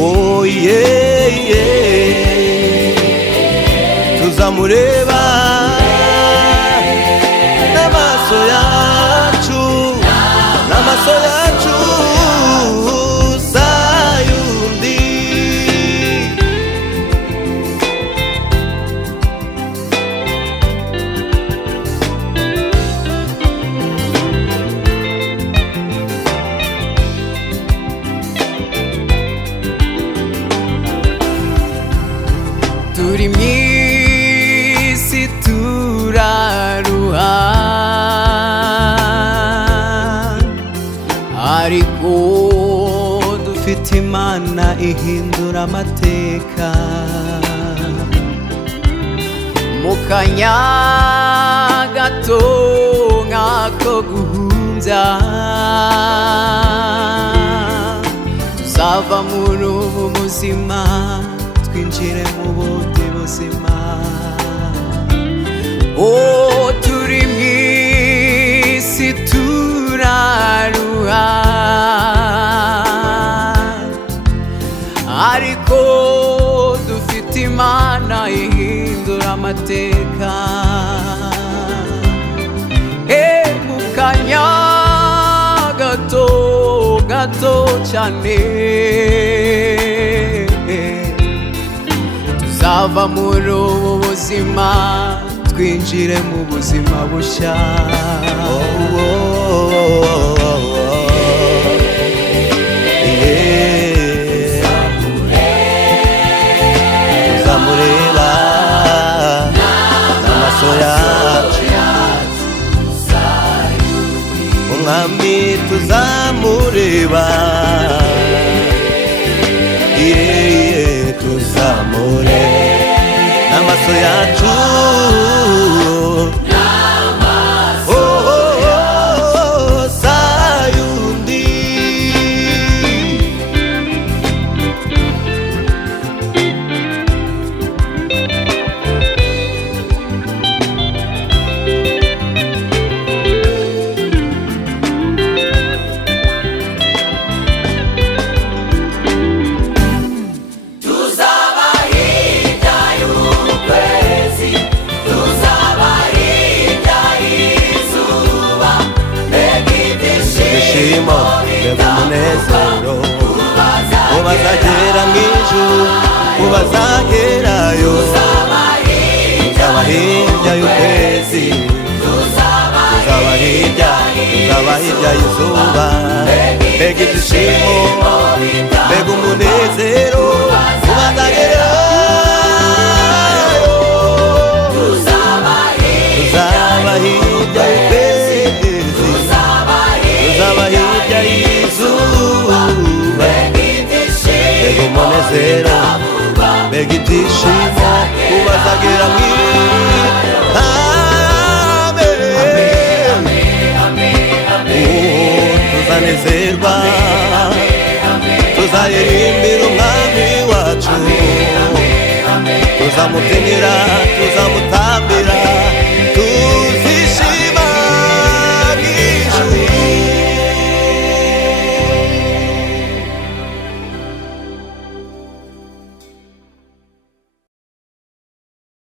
oh yeah, yeah. Tuzamureba n'amaso yacu, n'amaso yacu sayundi. Turi mw'isi turaruha, ariko dufite Imana ihindura amateka. Mu kanya gato nk'ako guhumbya, tuzava muri ubu buzima twinjire mu bundi buzima. Oh, turi mw'isi turaruha, ariko dufite Imana ihindura amateka. Mu kanya gato gato cyane tuzava muri ubu buzima twinjire mu buzima bushya. Tuzamureba n'amaso yacu, umwami tuzamureba, tuzamureba n'amaso yacu, sayundi. Mbega umunezero ubazagera mw'ijuru, ubazagerayo, tuzaba hirya y'ukwezi, tuzaba hirya y'izuba. Mbega ibyishimo, mbega umunezero ubazagerayo, tuzaba hirya y'ukwezi, tuzaba hirya y'izuba. Mbega umunezero, mbega ibyishimo ubazagera tuzanezerwa, tuzaririmbira umwami wacu, tuzamubyinira